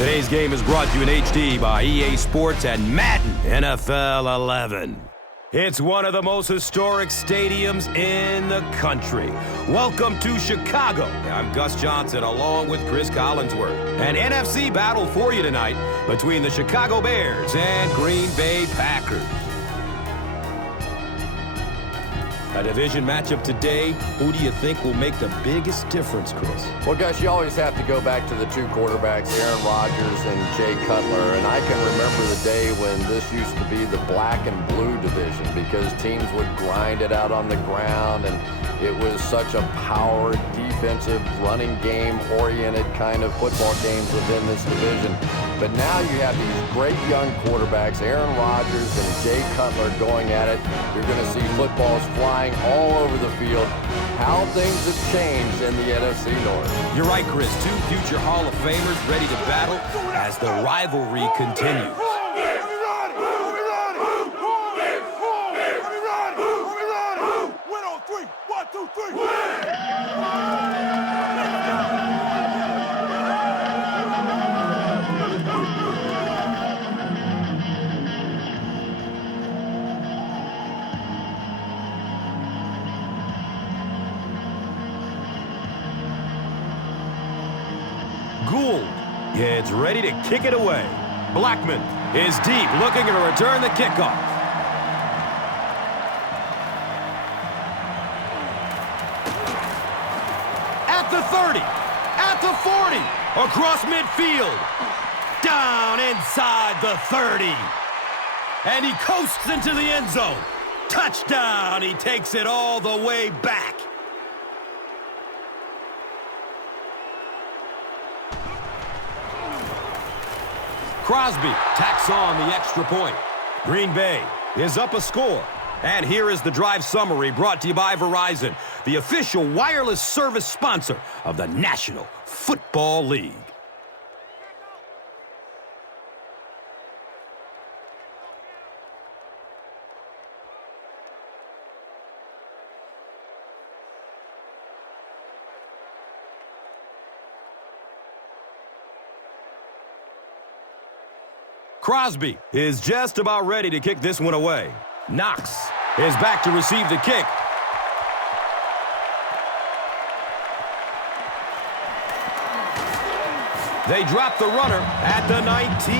Today's game is brought to you in HD by EA Sports and Madden NFL 11. It's one of the most historic stadiums in the country. Welcome to Chicago. I'm Gus Johnson along with Cris Collinsworth. An NFC battle for you tonight between the Chicago Bears and Green Bay Packers. A division matchup today. Who do you think will make the biggest difference, Chris? Well, Gus, you always have to go back to the two quarterbacks, Aaron Rodgers and Jay Cutler. And I can remember the day when this used to be the black and blue division because teams would grind it out on the ground, and it was such a power, defensive, running game-oriented kind of football games within this division. But now you have these great young quarterbacks, Aaron Rodgers and Jay Cutler, going at it. You're going to see footballs flying all over the field. How things have changed in the NFC North. You're right, Chris. Two future Hall of Famers ready to battle as the rivalry continues. Win on three. 1, 2, 3. Gould is ready to kick it away. Blackman is deep, looking to return the kickoff. At the 30, at the 40, across midfield, down inside the 30. And he coasts into the end zone. Touchdown, he takes it all the way back. Crosby tacks on the extra point. Green Bay is up a score. And here is the drive summary brought to you by Verizon, the official wireless service sponsor of the National Football League. Crosby is just about ready to kick this one away. Knox is back to receive the kick. They drop the runner at the 19.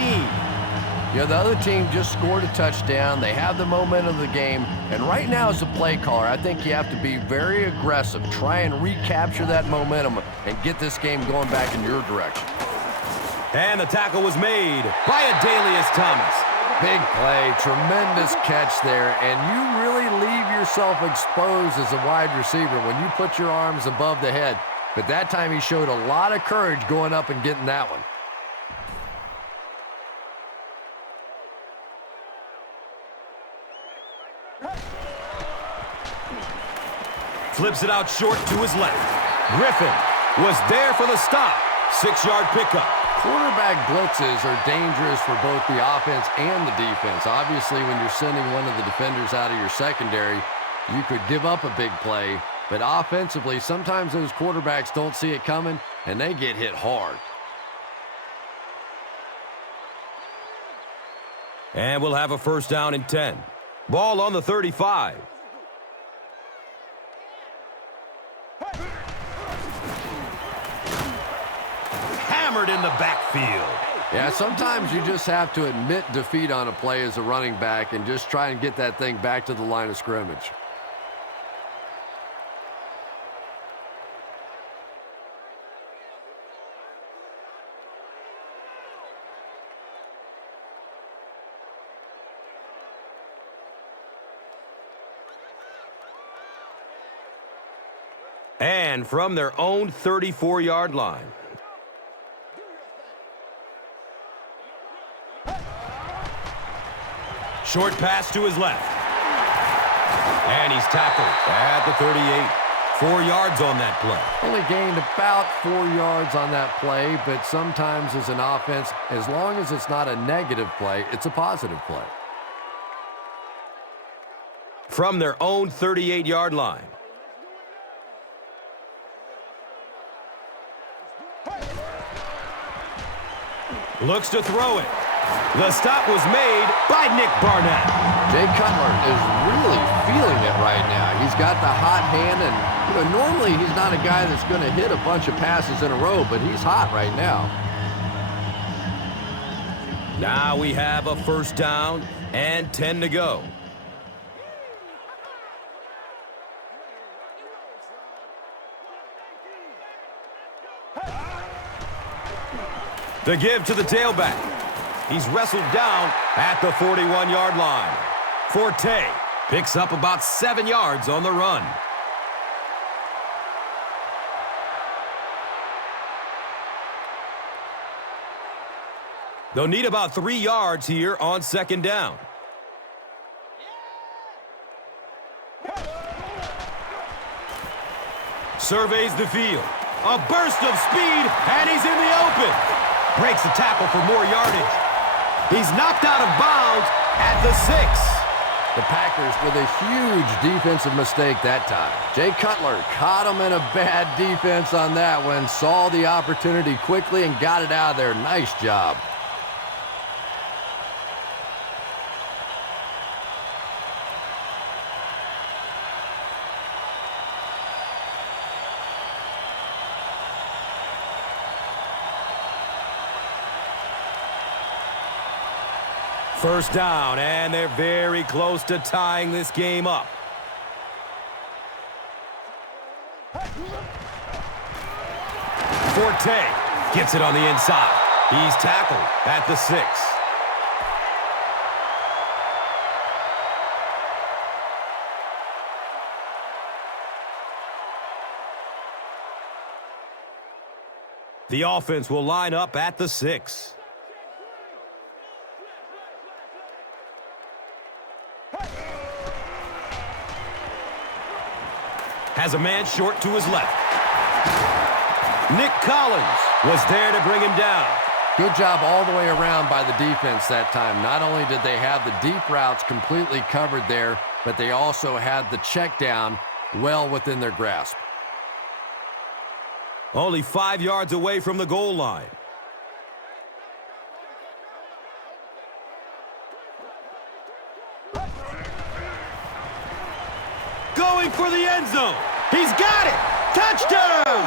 Yeah, the other team just scored a touchdown. They have the momentum of the game. And right now, as a play caller, I think you have to be very aggressive. Try and recapture that momentum and get this game going back in your direction. And the tackle was made by Adalius Thomas. Big play, tremendous catch there, and you really leave yourself exposed as a wide receiver when you put your arms above the head. But that time he showed a lot of courage going up and getting that one. Flips it out short to his left. Griffin was there for the stop. 6-yard pickup. Quarterback blitzes are dangerous for both the offense and the defense. Obviously, when you're sending one of the defenders out of your secondary, you could give up a big play. But offensively, sometimes those quarterbacks don't see it coming, and they get hit hard. And we'll have a first down and 10. Ball on the 35. In the backfield. Yeah, sometimes you just have to admit defeat on a play as a running back and just try and get that thing back to the line of scrimmage. And from their own 34-yard line. Short pass to his left. And he's tackled at the 38. 4 yards on that play. Only gained about 4 yards on that play, but sometimes as an offense, as long as it's not a negative play, it's a positive play. From their own 38-yard line. Looks to throw it. The stop was made by Nick Barnett. Jay Cutler is really feeling it right now. He's got the hot hand, and normally he's not a guy that's going to hit a bunch of passes in a row, but he's hot right now. Now we have a first down and 10 to go. The give to the tailback. He's wrestled down at the 41-yard line. Forte picks up about 7 yards on the run. They'll need about 3 yards here on second down. Surveys the field. A burst of speed, and he's in the open. Breaks the tackle for more yardage. He's knocked out of bounds at the 6. The Packers with a huge defensive mistake that time. Jay Cutler caught him in a bad defense on that one, saw the opportunity quickly and got it out of there. Nice job. First down, and they're very close to tying this game up. Forte gets it on the inside. He's tackled at the 6. The offense will line up at the 6. Has a man short to his left. Nick Collins was there to bring him down. Good job all the way around by the defense that time. Not only did they have the deep routes completely covered there, but they also had the check down well within their grasp. Only 5 yards away from the goal line. Going for the end zone. He's got it. Touchdown!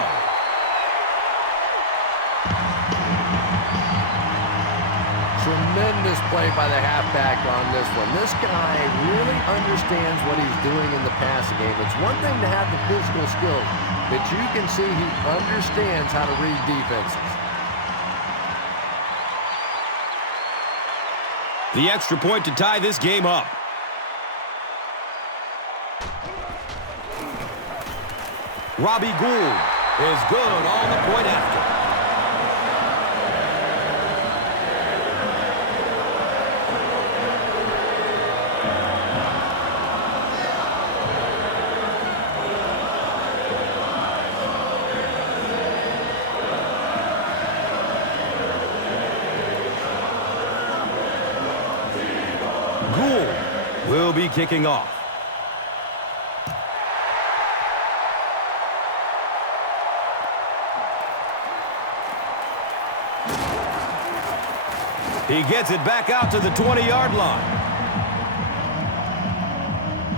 Tremendous play by the halfback on this one. This guy really understands what he's doing in the passing game. It's one thing to have the physical skills, but you can see he understands how to read defenses. The extra point to tie this game up. Robbie Gould is good on the point after. Gould will be kicking off. He gets it back out to the 20-yard line.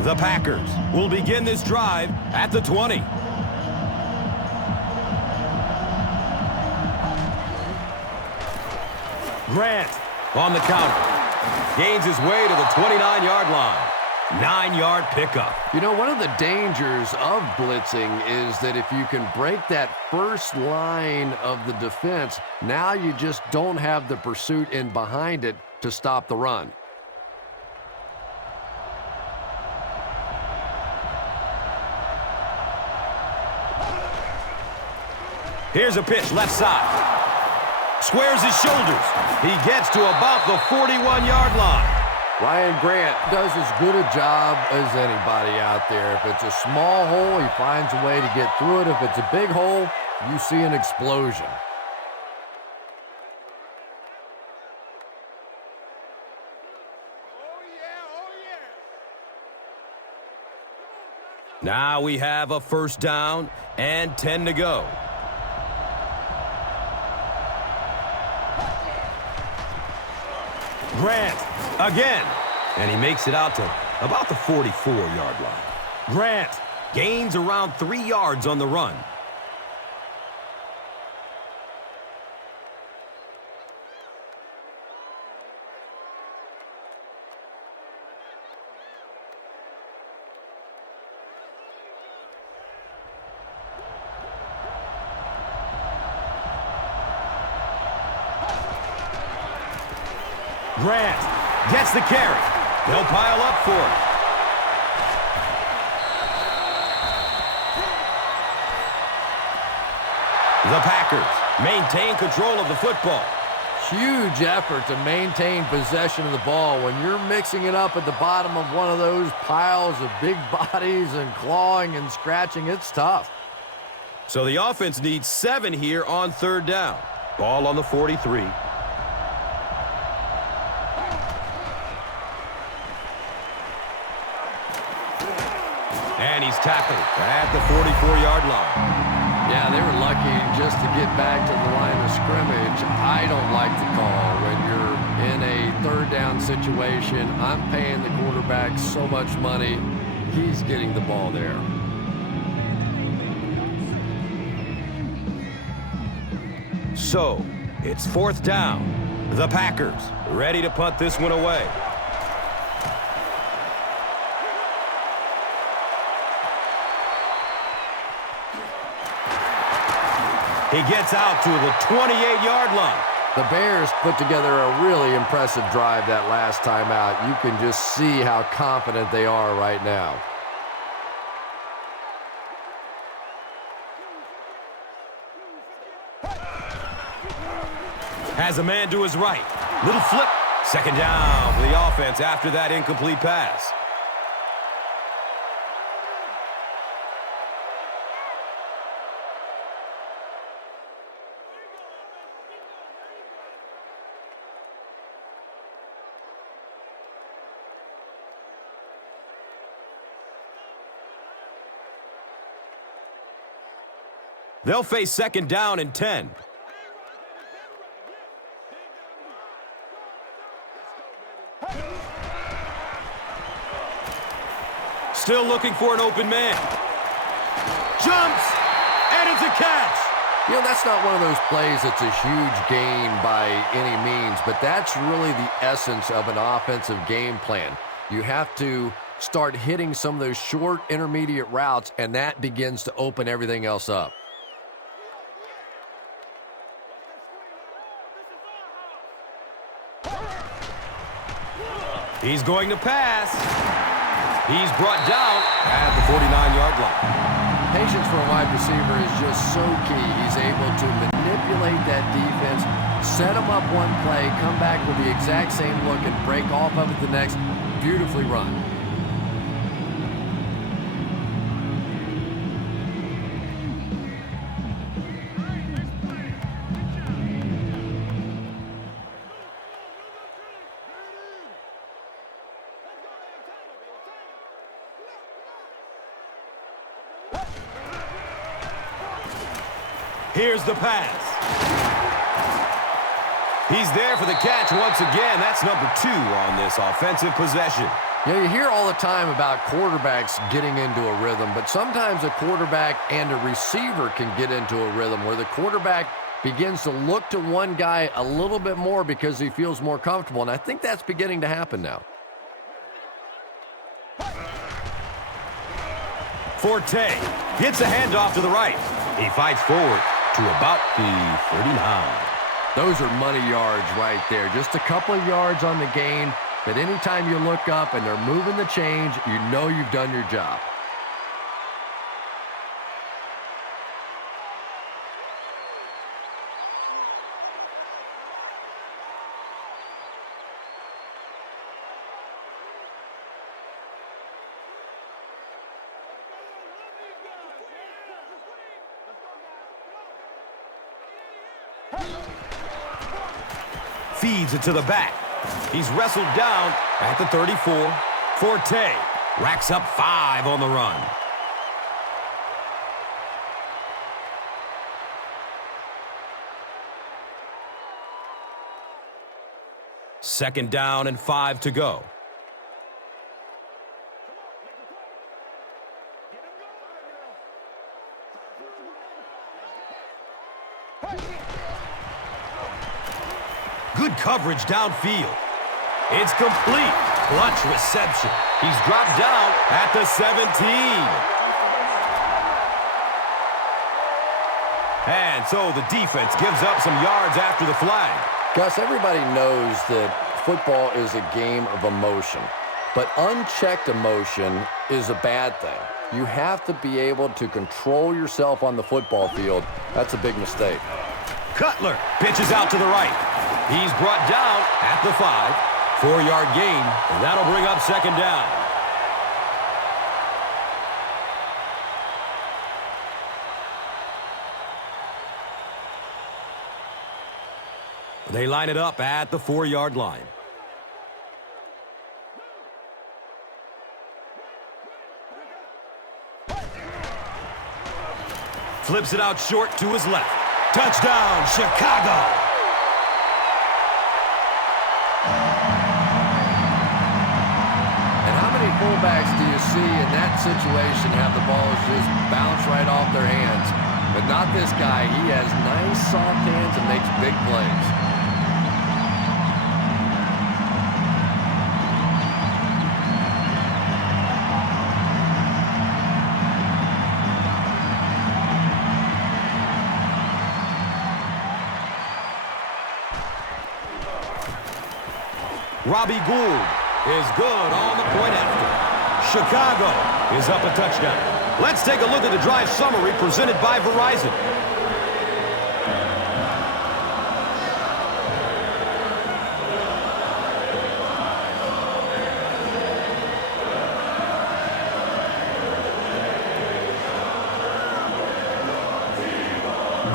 The Packers will begin this drive at the 20. Grant on the counter. Gains his way to the 29-yard line. 9-yard pickup. You know, one of the dangers of blitzing is that if you can break that first line of the defense, now you just don't have the pursuit in behind it to stop the run. Here's a pitch left side. Squares his shoulders. He gets to about the 41-yard line. Ryan Grant does as good a job as anybody out there. If it's a small hole, he finds a way to get through it. If it's a big hole, you see an explosion. Now we have a first down and 10 to go. Grant, again. And he makes it out to about the 44-yard line. Grant gains around 3 yards on the run. Grant gets the carry. They'll pile up for it. The Packers maintain control of the football. Huge effort to maintain possession of the ball. When you're mixing it up at the bottom of one of those piles of big bodies and clawing and scratching, it's tough. So the offense needs 7 here on 3rd down. Ball on the 43. And he's tackled at the 44-yard line. Yeah, they were lucky just to get back to the line of scrimmage. I don't like the call when you're in a 3rd down situation. I'm paying the quarterback so much money. He's getting the ball there. So, it's 4th down. The Packers ready to punt this one away. He gets out to the 28-yard line. The Bears put together a really impressive drive that last time out. You can just see how confident they are right now. Has a man to his right. Little flip. 2nd down for the offense after that incomplete pass. They'll face 2nd down and 10. Still looking for an open man. Jumps, and it's a catch. You know, that's not one of those plays that's a huge gain by any means, but that's really the essence of an offensive game plan. You have to start hitting some of those short intermediate routes, and that begins to open everything else up. He's going to pass. He's brought down at the 49-yard line. Patience for a wide receiver is just so key. He's able to manipulate that defense, set them up one play, come back with the exact same look, and break off of it the next. Beautifully run. Here's the pass. He's there for the catch once again. That's number 2 on this offensive possession. Yeah, you hear all the time about quarterbacks getting into a rhythm, but sometimes a quarterback and a receiver can get into a rhythm where the quarterback begins to look to one guy a little bit more because he feels more comfortable, and I think that's beginning to happen now. Forte gets a handoff to the right. He fights forward to about the 39. Those are money yards right there. Just a couple of yards on the gain, but anytime you look up and they're moving the change, you know you've done your job. Feeds it to the back. He's wrestled down at the 34. Forte racks up 5 on the run. 2nd down and 5 to go. Good coverage downfield. It's complete. Clutch reception. He's dropped down at the 17. And so the defense gives up some yards after the flag. Gus, everybody knows that football is a game of emotion, but unchecked emotion is a bad thing. You have to be able to control yourself on the football field. That's a big mistake. Cutler pitches out to the right. He's brought down at the 5. 4-yard gain, and that'll bring up 2nd down. They line it up at the 4-yard line. Flips it out short to his left. Touchdown, Chicago! Fullbacks do you see in that situation have the balls just bounce right off their hands? But not this guy. He has nice soft hands and makes big plays. Robbie Gould is good on the point after. Chicago is up a touchdown. Let's take a look at the drive summary presented by Verizon.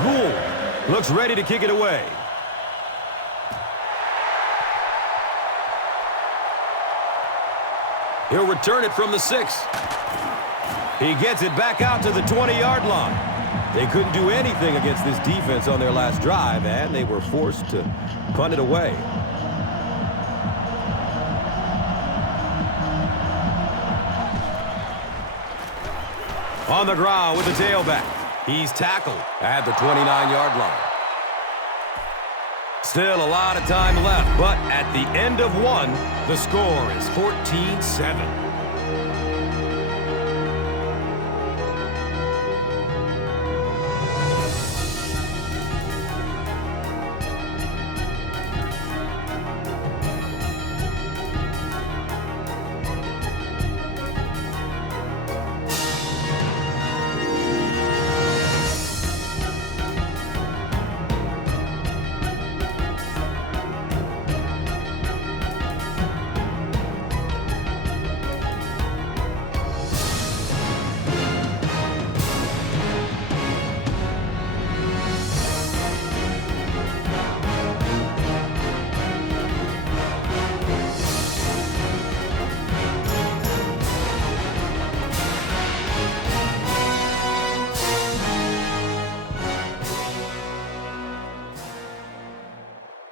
Gould looks ready to kick it away. He'll return it from the 6. He gets it back out to the 20-yard line. They couldn't do anything against this defense on their last drive, and they were forced to punt it away. On the ground with the tailback. He's tackled at the 29-yard line. Still a lot of time left, but at the end of one, the score is 14-7.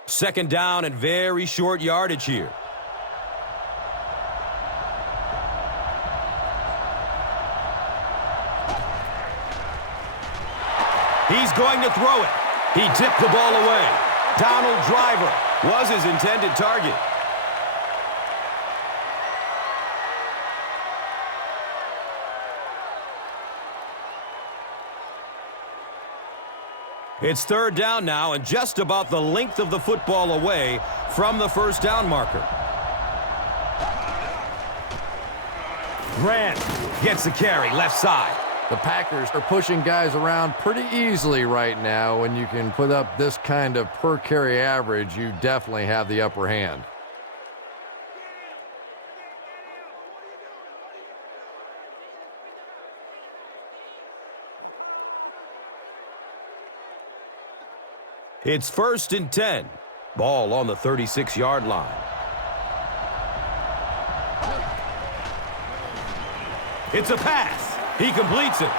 Second down and very short yardage here. He's going to throw it. He tipped the ball away. Donald Driver was his intended target. It's third down now and just about the length of the football away from the first down marker. Grant gets the carry left side. The Packers are pushing guys around pretty easily right now. When you can put up this kind of per carry average, you definitely have the upper hand. It's 1st and 10. Ball on the 36-yard line. It's a pass. He completes it.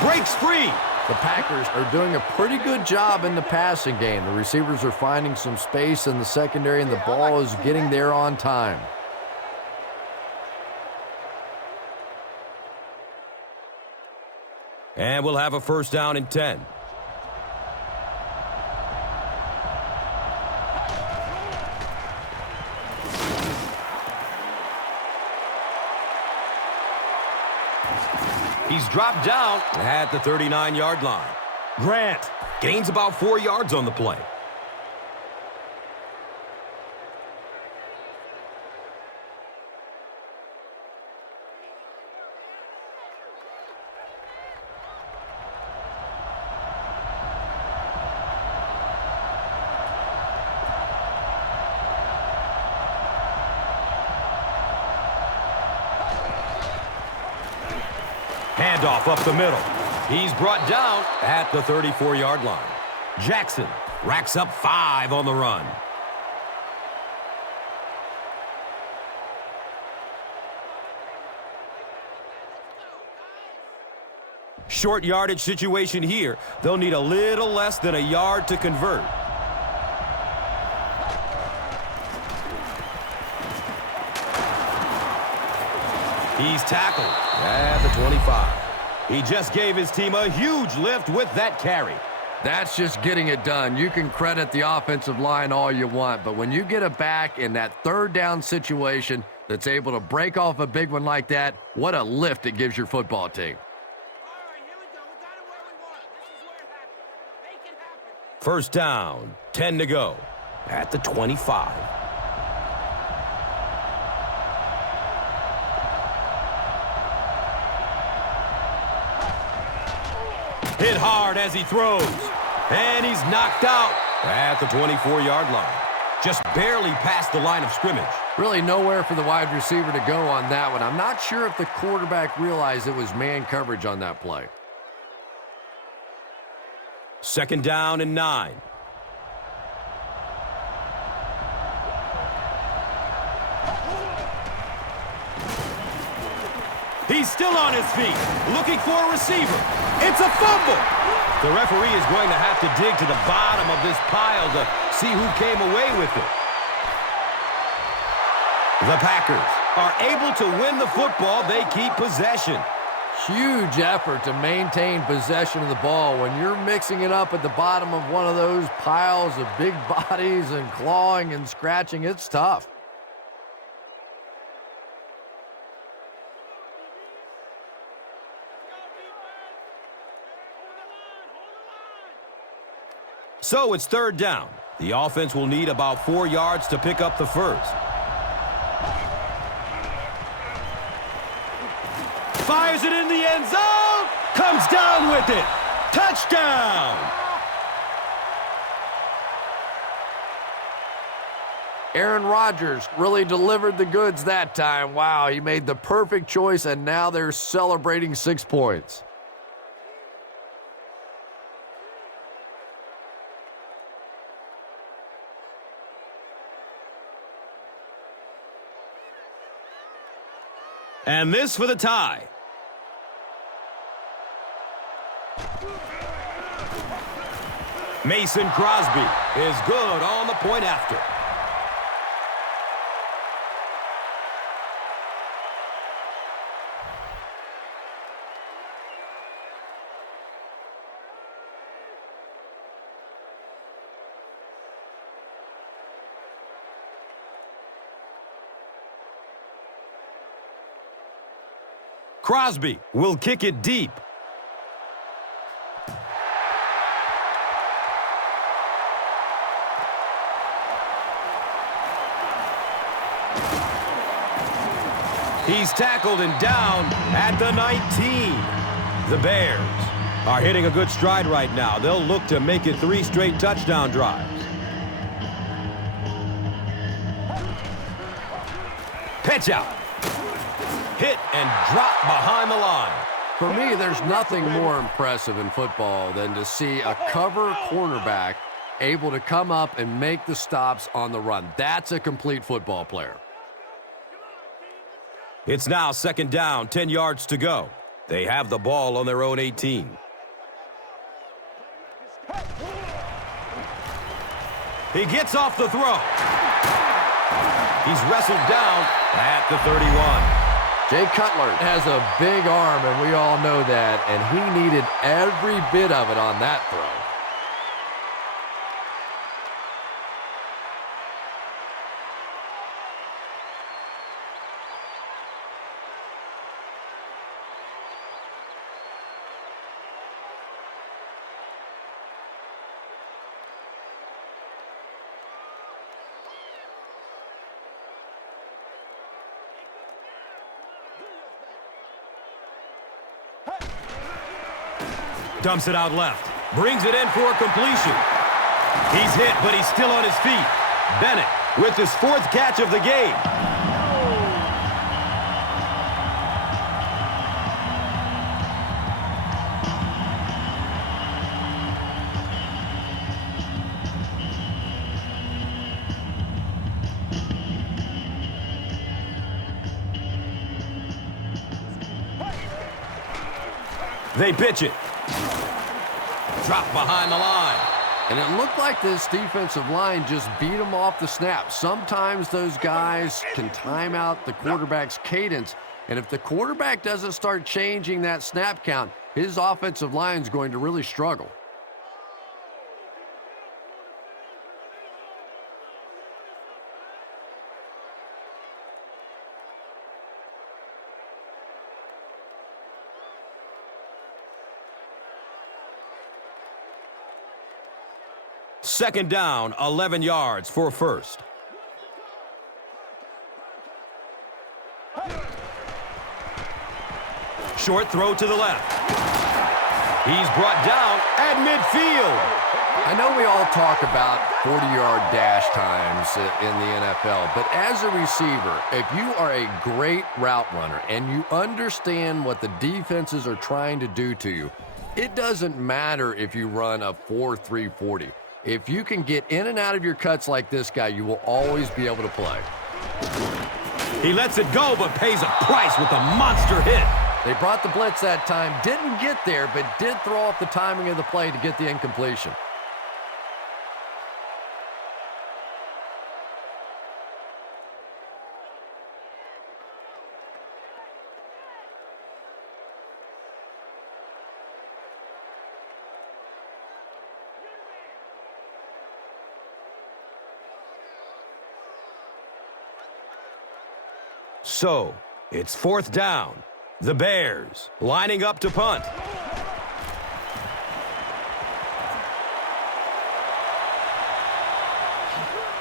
Breaks free. The Packers are doing a pretty good job in the passing game. The receivers are finding some space in the secondary, and the ball is getting there on time. And we'll have a first down and 10. He's dropped down at the 39-yard line. Grant gains about 4 yards on the play. Handoff up the middle. He's brought down at the 34-yard line. Jackson racks up 5 on the run. Short yardage situation here. They'll need a little less than a yard to convert. He's tackled at the 25. He just gave his team a huge lift with that carry. That's just getting it done. You can credit the offensive line all you want, but when you get it back in that third down situation that's able to break off a big one like that, what a lift it gives your football team. All right, here we go. We got it where we want it. This is where it happens. Make it happen. First down, 10 to go at the 25. Hit hard as he throws. And he's knocked out at the 24-yard line. Just barely past the line of scrimmage. Really nowhere for the wide receiver to go on that one. I'm not sure if the quarterback realized it was man coverage on that play. Second down and 9. He's still on his feet, looking for a receiver. It's a fumble. The referee is going to have to dig to the bottom of this pile to see who came away with it. The Packers are able to win the football. They keep possession. Huge effort to maintain possession of the ball. When you're mixing it up at the bottom of one of those piles of big bodies and clawing and scratching, it's tough. So it's third down. The offense will need about 4 yards to pick up the first. Fires it in the end zone. Comes down with it. Touchdown. Aaron Rodgers really delivered the goods that time. Wow, he made the perfect choice, and now they're celebrating 6 points. And this for the tie. Mason Crosby is good on the point after. Crosby will kick it deep. He's tackled and down at the 19. The Bears are hitting a good stride right now. They'll look to make it 3 straight touchdown drives. Pitch out. Hit and drop behind the line. For me, there's nothing more impressive in football than to see a cover cornerback able to come up and make the stops on the run. That's a complete football player. It's now second down, 10 yards to go. They have the ball on their own 18. He gets off the throw. He's wrestled down at the 31. Jay Cutler has a big arm, and we all know that, and he needed every bit of it on that throw. Dumps it out left. Brings it in for a completion. He's hit, but he's still on his feet. Bennett with his 4th catch of the game. They pitch it. Drop behind the line. And it looked like this defensive line just beat them off the snap. Sometimes those guys can time out the quarterback's cadence, and if the quarterback doesn't start changing that snap count, his offensive line is going to really struggle. Second down, 11 yards for first. Short throw to the left. He's brought down at midfield. I know we all talk about 40-yard dash times in the NFL, but as a receiver, if you are a great route runner and you understand what the defenses are trying to do to you, it doesn't matter if you run a 4.3 40. If you can get in and out of your cuts like this guy, you will always be able to play. He lets it go, but pays a price with a monster hit. They brought the blitz that time, didn't get there, but did throw off the timing of the play to get the incompletion. So, it's 4th down. The Bears lining up to punt.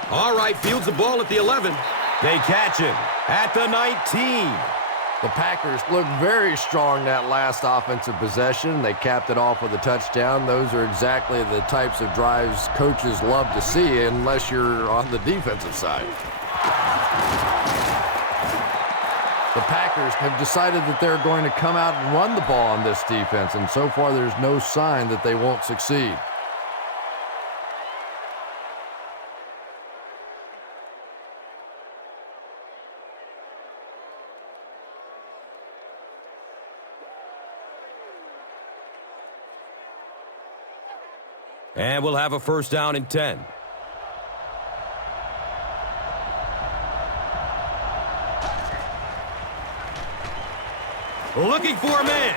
All right, fields the ball at the 11. They catch him at the 19. The Packers look very strong that last offensive possession. They capped it off with a touchdown. Those are exactly the types of drives coaches love to see unless you're on the defensive side. The Packers have decided that they're going to come out and run the ball on this defense, and so far there's no sign that they won't succeed. And we'll have a 1st down and 10. Looking for a man.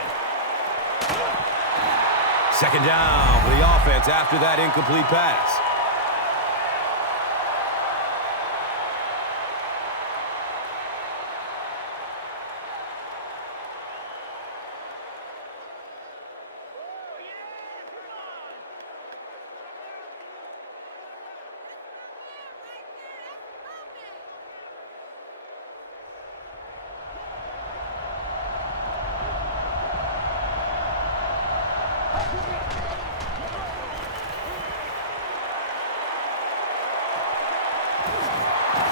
2nd down for the offense after that incomplete pass.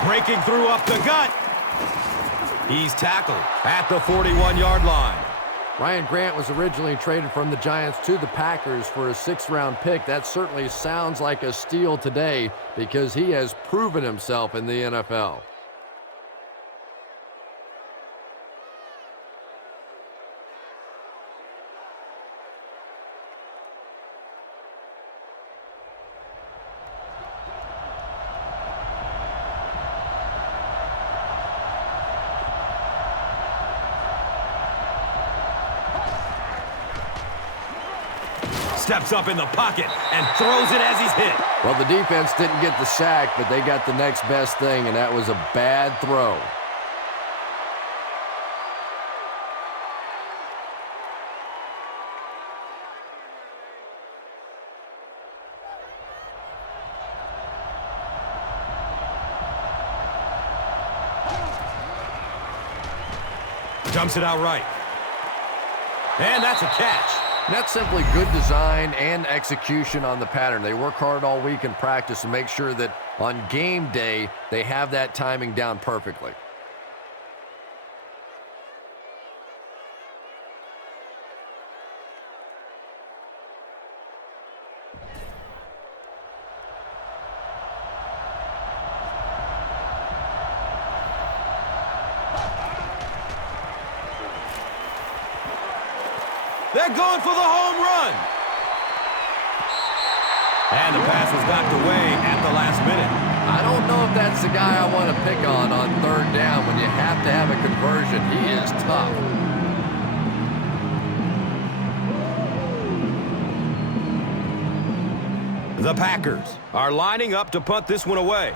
Breaking through up the gut. He's tackled at the 41-yard line. Ryan Grant was originally traded from the Giants to the Packers for a 6th-round pick. That certainly sounds like a steal today because he has proven himself in the NFL. Steps up in the pocket and throws it as he's hit. Well, the defense didn't get the sack, but they got the next best thing, and that was a bad throw. Dumps it out right. And that's a catch. That's simply good design and execution on the pattern. They work hard all week in practice to make sure that on game day, they have that timing down perfectly. They're going for the home run. And the pass was knocked away at the last minute. I don't know if that's the guy I want to pick on third down when you have to have a conversion. He is tough. The Packers are lining up to punt this one away.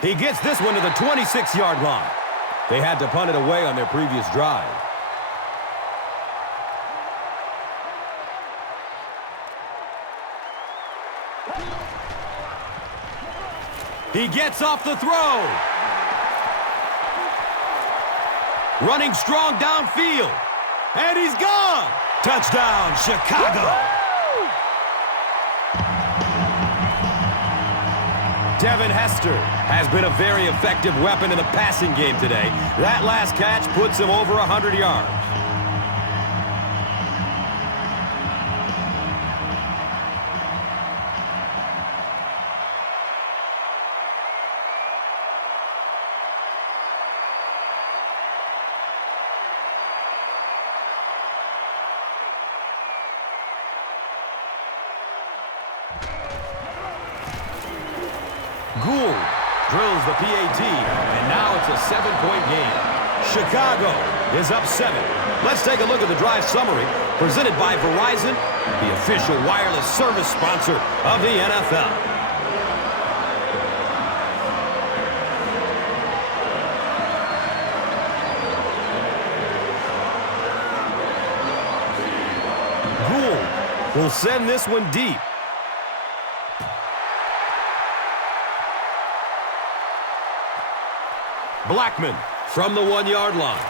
He gets this one to the 26-yard line. They had to punt it away on their previous drive. He gets off the throw. Running strong downfield. And he's gone. Touchdown, Chicago. Devin Hester has been a very effective weapon in the passing game today. That last catch puts him over 100 yards. Gould drills the PAT, and now it's a 7-point game. Chicago is up 7. Let's take a look at the drive summary presented by Verizon, the official wireless service sponsor of the NFL. Gould will send this one deep. Blackman from the 1-yard line.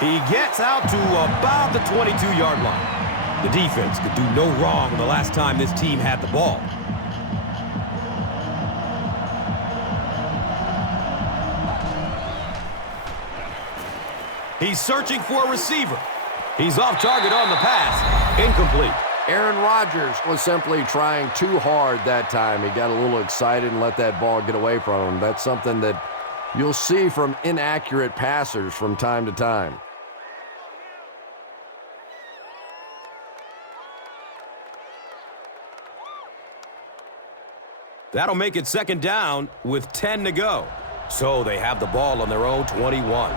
He gets out to about the 22-yard line. The defense could do no wrong the last time this team had the ball. He's searching for a receiver. He's off target on the pass. Incomplete. Aaron Rodgers was simply trying too hard that time. He got a little excited and let that ball get away from him. That's something that you'll see from inaccurate passers from time to time. That'll make it 2nd down with 10 to go. So they have the ball on their own 21.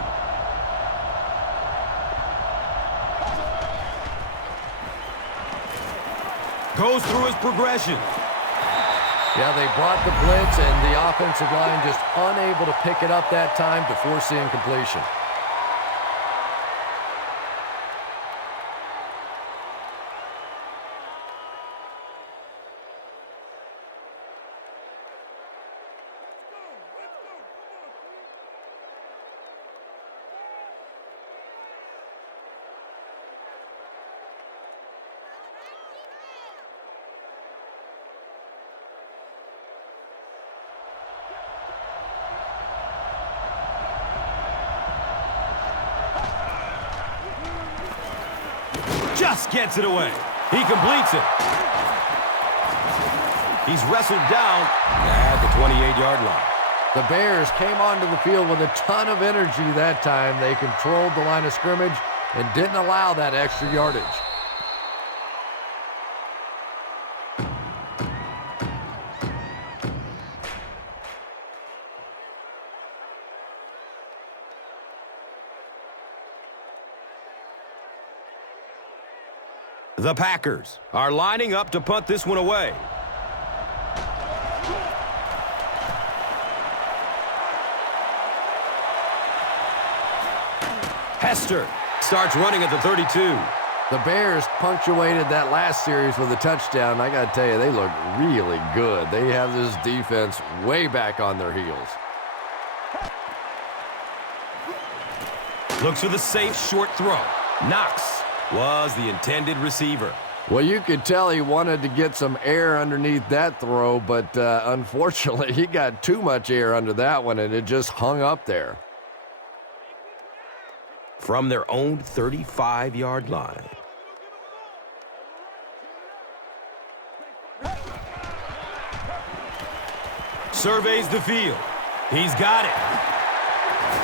Goes through his progression. Yeah, they brought the blitz, and the offensive line just unable to pick it up that time to force the incompletion. Just gets it away. He completes it. He's wrestled down at the 28-yard line. The Bears came onto the field with a ton of energy that time. They controlled the line of scrimmage and didn't allow that extra yardage. The Packers are lining up to punt this one away. Hester starts running at the 32. The Bears punctuated that last series with a touchdown. I got to tell you, they look really good. They have this defense way back on their heels. Looks for the safe short throw. Knox was the intended receiver. Well, you could tell he wanted to get some air underneath that throw, but unfortunately, he got too much air under that one, and it just hung up there. From their own 35-yard line. Surveys the field. He's got it.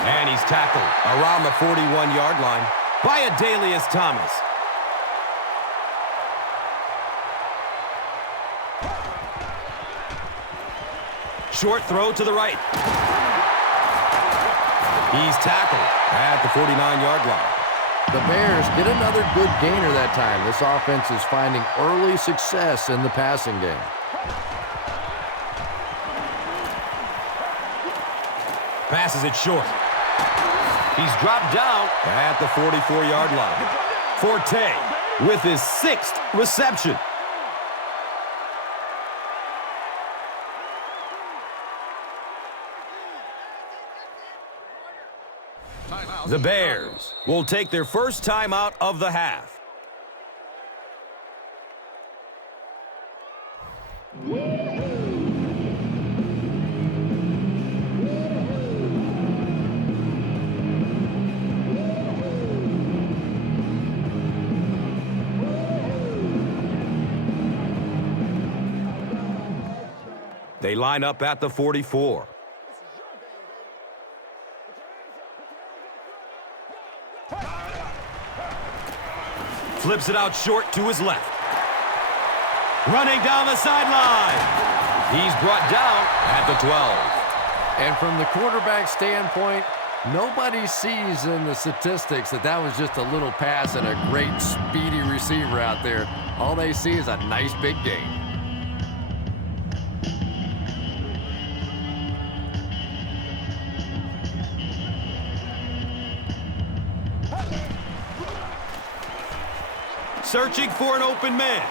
And he's tackled around the 41-yard line by Adalius Thomas. Short throw to the right. He's tackled at the 49-yard line. The Bears get another good gainer that time. This offense is finding early success in the passing game. Passes it short. He's dropped down at the 44-yard line. Forte with his 6th reception. The Bears will take their first timeout of the half. They line up at the 44. Flips it out short to his left. Running down the sideline. He's brought down at the 12. And from the quarterback standpoint, nobody sees in the statistics that that was just a little pass and a great speedy receiver out there. All they see is a nice big gain. Searching for an open man.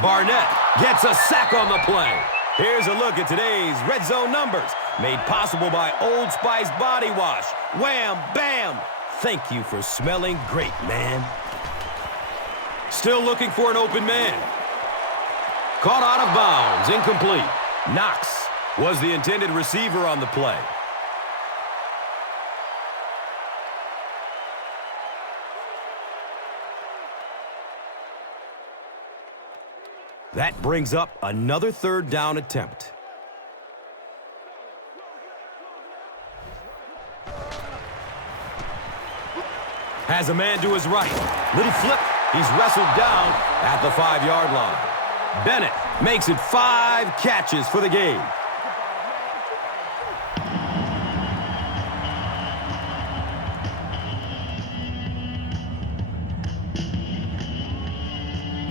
Barnett gets a sack on the play. Here's a look at today's red zone numbers, made possible by Old Spice Body Wash. Wham, bam. Thank you for smelling great, man. Still looking for an open man. Caught out of bounds, incomplete. Knox was the intended receiver on the play. That brings up another third down attempt. Has a man to his right. Little flip. He's wrestled down at the 5-yard line. Bennett makes it 5 catches for the game.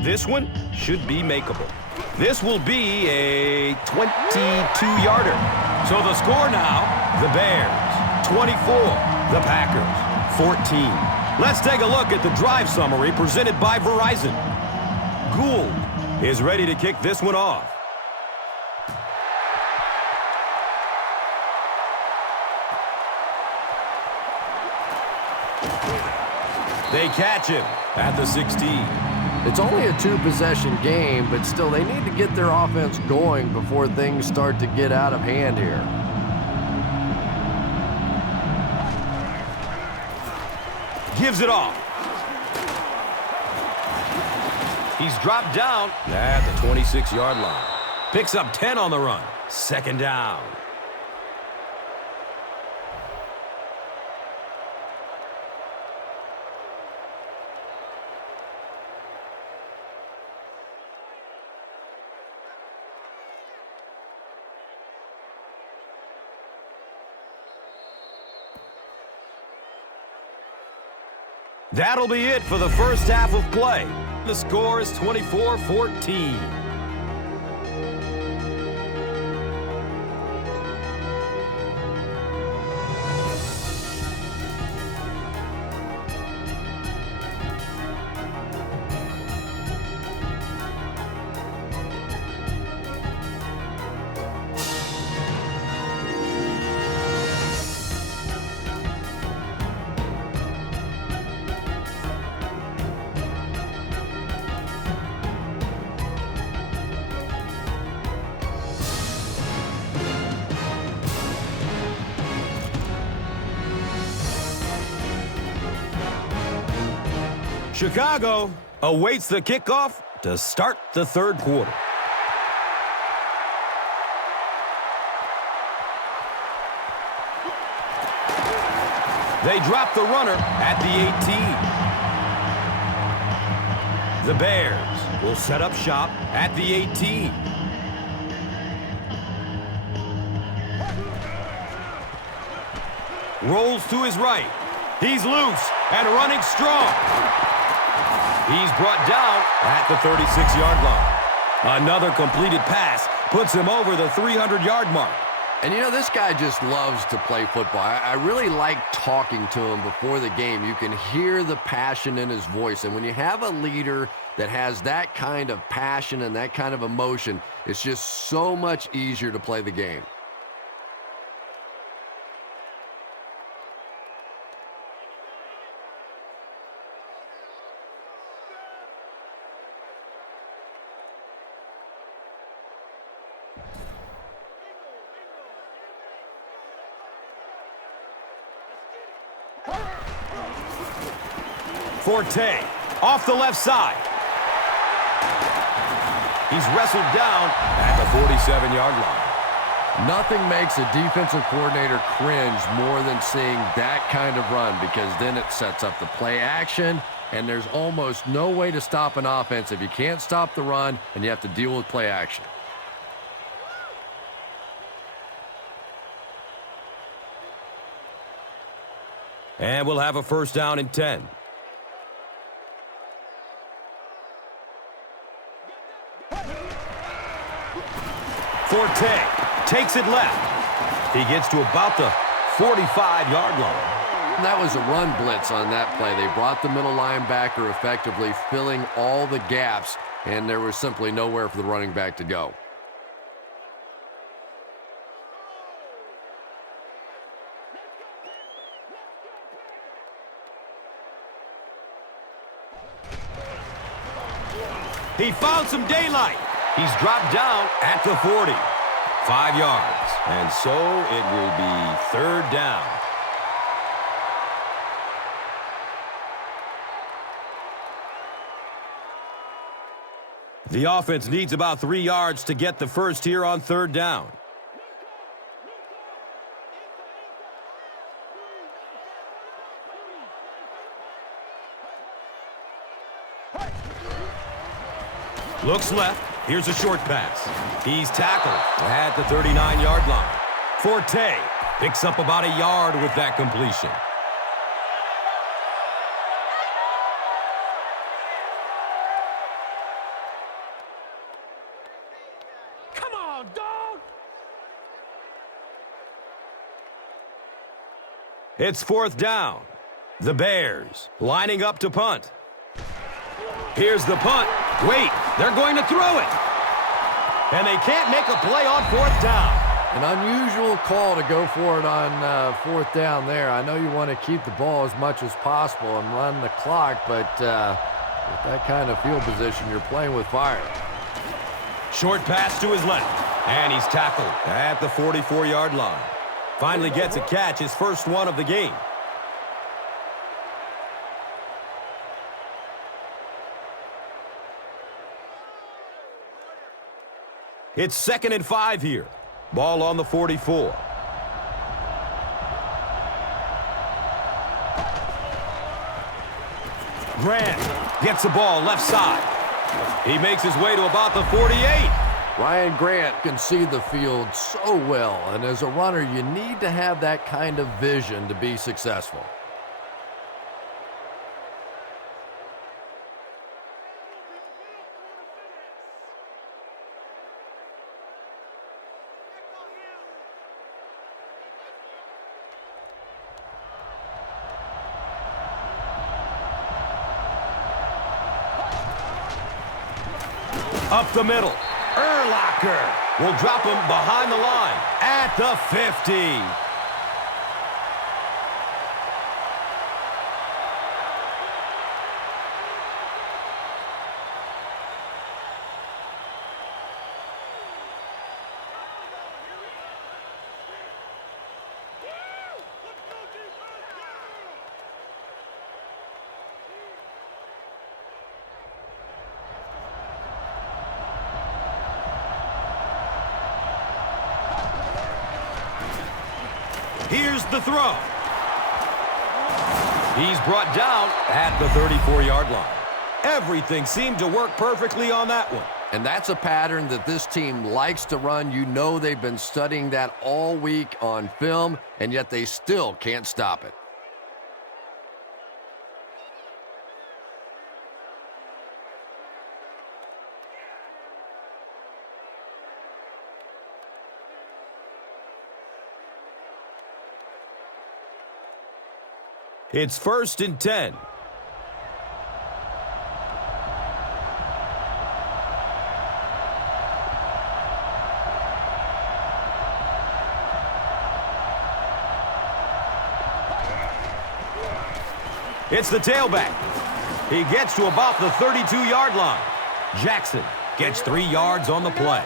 This one should be makeable. This will be a 22-yarder. So the score now, the Bears 24, the Packers 14. Let's take a look at the drive summary presented by Verizon. Gould is ready to kick this one off. They catch him at the 16. It's only a 2-possession game, but still they need to get their offense going before things start to get out of hand here. Gives it off. He's dropped down at the 26-yard line. Picks up 10 on the run. Second down. That'll be it for the first half of play. The score is 24-14. Chicago awaits the kickoff to start the third quarter. They drop the runner at the 18. The Bears will set up shop at the 18. Rolls to his right. He's loose and running strong. He's brought down at the 36-yard line. Another completed pass puts him over the 300-yard mark. And you know, this guy just loves to play football. I really like talking to him before the game. You can hear the passion in his voice. And when you have a leader that has that kind of passion and that kind of emotion, it's just so much easier to play the game. Forte off the left side. He's wrestled down at the 47-yard line. Nothing makes a defensive coordinator cringe more than seeing that kind of run, because then it sets up the play action, and there's almost no way to stop an offense if you can't stop the run and you have to deal with play action. And we'll have a first down and 10. Forte takes it left. He gets to about the 45-yard line. That was a run blitz on that play. They brought the middle linebacker effectively filling all the gaps, and there was simply nowhere for the running back to go. He found some daylight. He's dropped down at the 40. 5 yards. And so it will be third down. The offense needs about 3 yards to get the first here on third down. Looks left. Here's a short pass. He's tackled at the 39-yard line. Forte picks up about a yard with that completion. Come on, dog! It's fourth down. The Bears lining up to punt. Here's the punt. Wait, they're going to throw it. And they can't make a play on fourth down. An unusual call to go for it on fourth down there. I know you want to keep the ball as much as possible and run the clock, but with that kind of field position, you're playing with fire. Short pass to his left, and he's tackled at the 44-yard line. Finally gets a catch, his first one of the game. It's 2nd and 5 here. Ball on the 44. Grant gets the ball left side. He makes his way to about the 48. Ryan Grant can see the field so well, and as a runner, you need to have that kind of vision to be successful. Up the middle. Urlacher will drop him behind the line at the 50. Here's the throw. He's brought down at the 34-yard line. Everything seemed to work perfectly on that one. And that's a pattern that this team likes to run. You know they've been studying that all week on film, and yet they still can't stop it. It's 1st and 10. It's the tailback. He gets to about the 32-yard line. Jackson gets 3 yards on the play.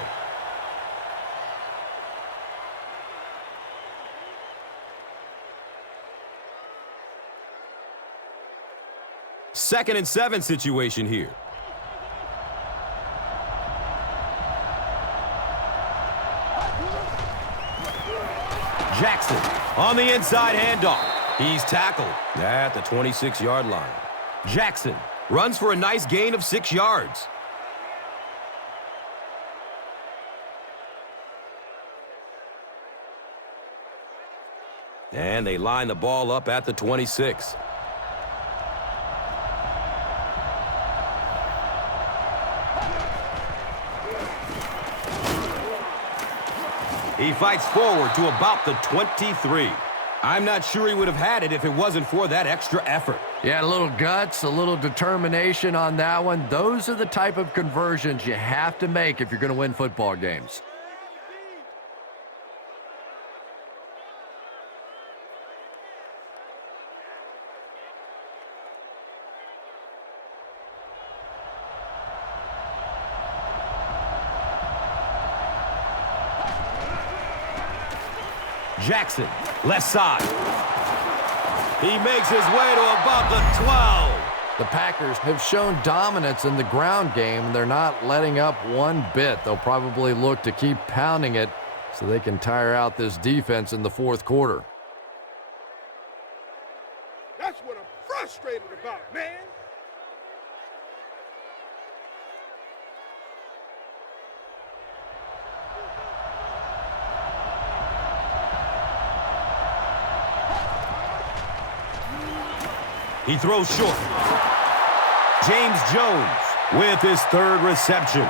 Second and 7 situation here. Jackson on the inside handoff. He's tackled at the 26-yard line. Jackson runs for a nice gain of 6 yards. And they line the ball up at the 26. He fights forward to about the 23. I'm not sure he would have had it if it wasn't for that extra effort. Yeah, a little guts, a little determination on that one. Those are the type of conversions you have to make if you're going to win football games. Jackson, left side. He makes his way to about the 12. The Packers have shown dominance in the ground game, and they're not letting up one bit. They'll probably look to keep pounding it so they can tire out this defense in the fourth quarter. That's what I'm frustrated about, man. He throws short. James Jones with his 3rd reception.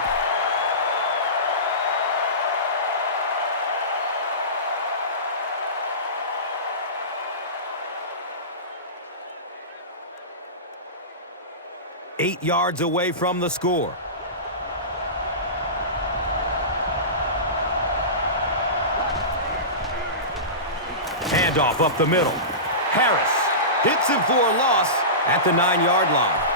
Eight yards away from the score. Handoff up the middle. Harris hits him for a loss at the 9-yard line.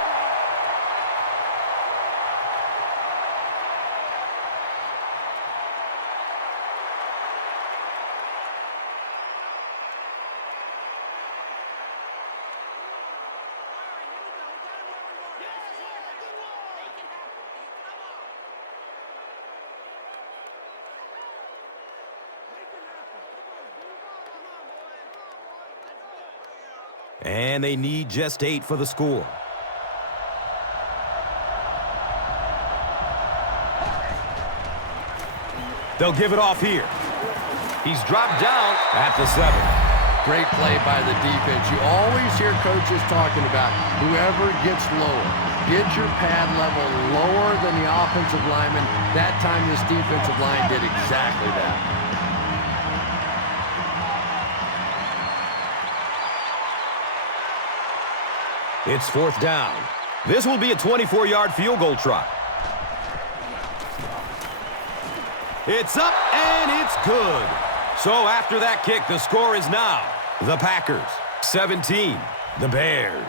And they need just 8 for the score. They'll give it off here. He's dropped down at the 7. Great play by the defense. You always hear coaches talking about whoever gets lower. Get your pad level lower than the offensive lineman. That time this defensive line did exactly that. It's 4th down. This will be a 24-yard field goal try. It's up and it's good. So after that kick, the score is now the Packers 17, the Bears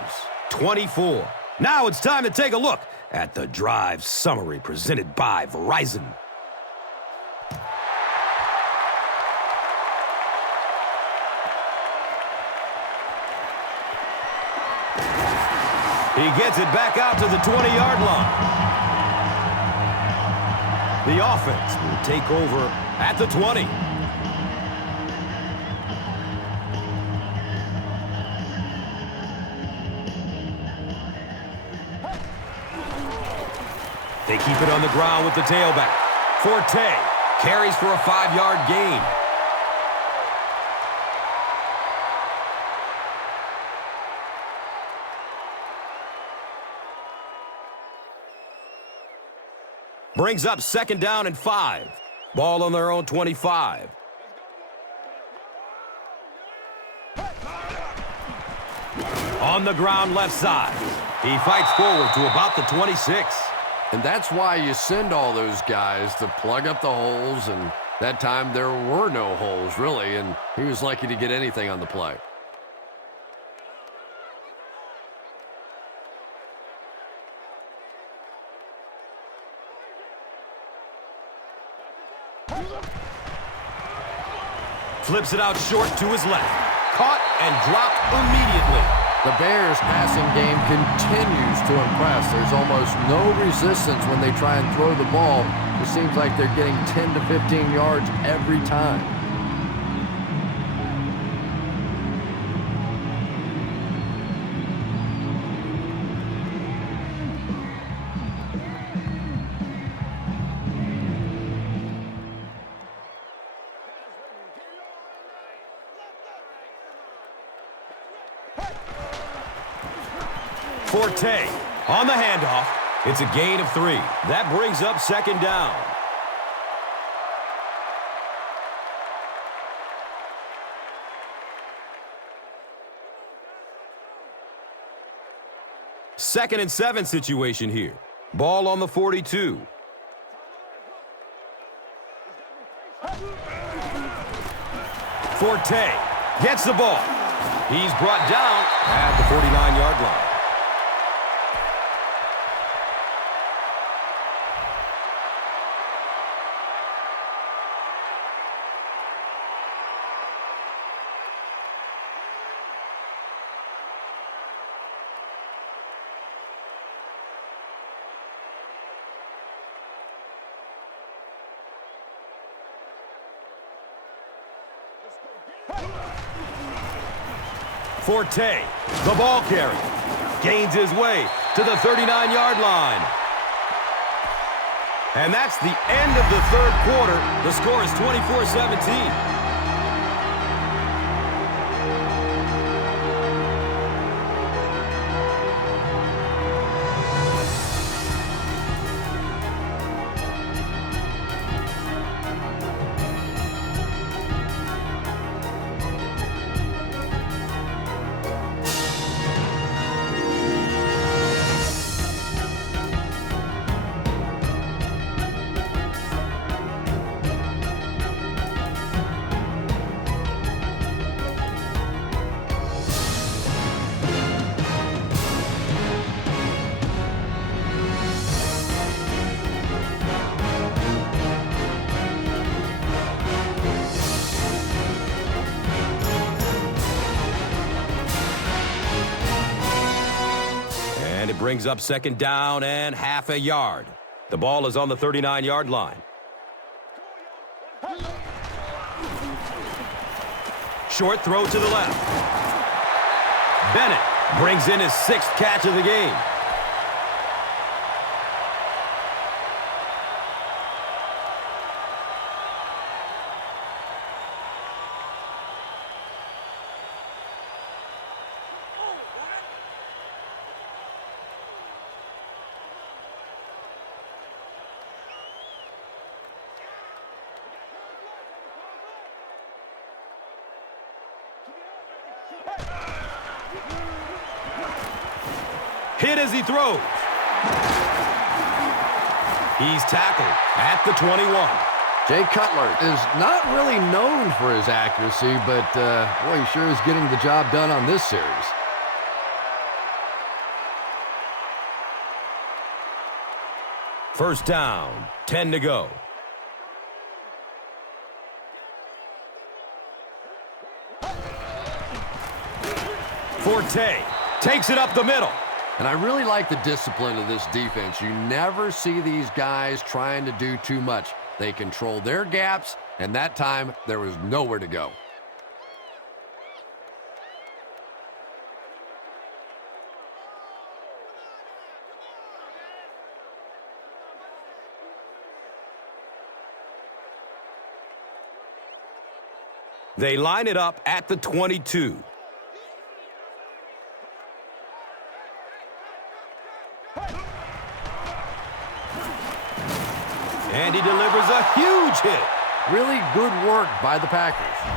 24. Now it's time to take a look at the drive summary presented by Verizon. He gets it back out to the 20-yard line. The offense will take over at the 20. They keep it on the ground with the tailback. Forte carries for a 5-yard gain. Brings up 2nd down and 5. Ball on their own 25. On the ground left side. He fights forward to about the 26. And that's why you send all those guys to plug up the holes, and that time there were no holes, really, and he was lucky to get anything on the play. Flips it out short to his left. Caught and dropped immediately. The Bears' passing game continues to impress. There's almost no resistance when they try and throw the ball. It seems like they're getting 10 to 15 yards every time. Forte on the handoff. It's a gain of 3. That brings up 2nd down. Second and 7 situation here. Ball on the 42. Forte gets the ball. He's brought down at the 49-yard line. Forte, the ball carrier, gains his way to the 39-yard line. And that's the end of the 3rd quarter. The score is 24-17. Brings up 2nd down and half a yard. The ball is on the 39-yard line. Short throw to the left. Bennett brings in his 6th catch of the game. Hit as he throws. He's tackled at the 21. Jay Cutler is not really known for his accuracy, but boy, he sure is getting the job done on this series. First down, 10 to go. Forte takes it up the middle. And I really like the discipline of this defense. You never see these guys trying to do too much. They control their gaps, and that time there was nowhere to go. They line it up at the 22. And he delivers a huge hit. Really good work by the Packers.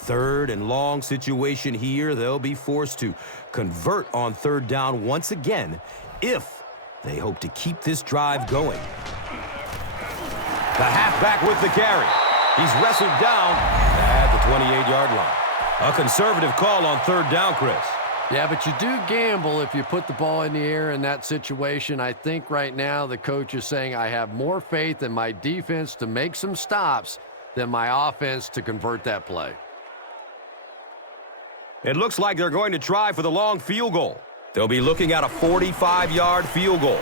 Third and long situation here. They'll be forced to convert on third down once again if they hope to keep this drive going. The halfback with the carry. He's wrestled down at the 28-yard line. A conservative call on third down, Chris. Yeah, but you do gamble if you put the ball in the air in that situation. I think right now the coach is saying I have more faith in my defense to make some stops than my offense to convert that play. It looks like they're going to try for the long field goal. They'll be looking at a 45-yard field goal.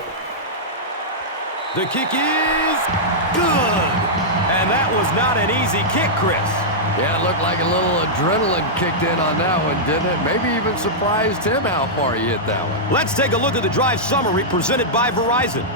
The kick is good. And that was not an easy kick, Chris. Yeah, it looked like a little adrenaline kicked in on that one, didn't it? Maybe even surprised him how far he hit that one. Let's take a look at the drive summary presented by Verizon.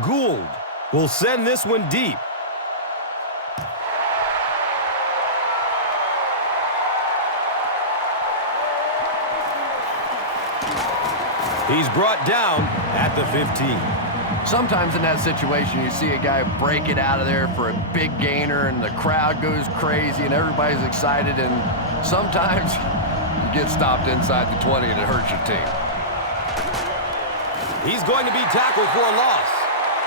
Gould will send this one deep. He's brought down at the 15. Sometimes in that situation, you see a guy break it out of there for a big gainer, and the crowd goes crazy, and everybody's excited, and sometimes you get stopped inside the 20, and it hurts your team. He's going to be tackled for a loss.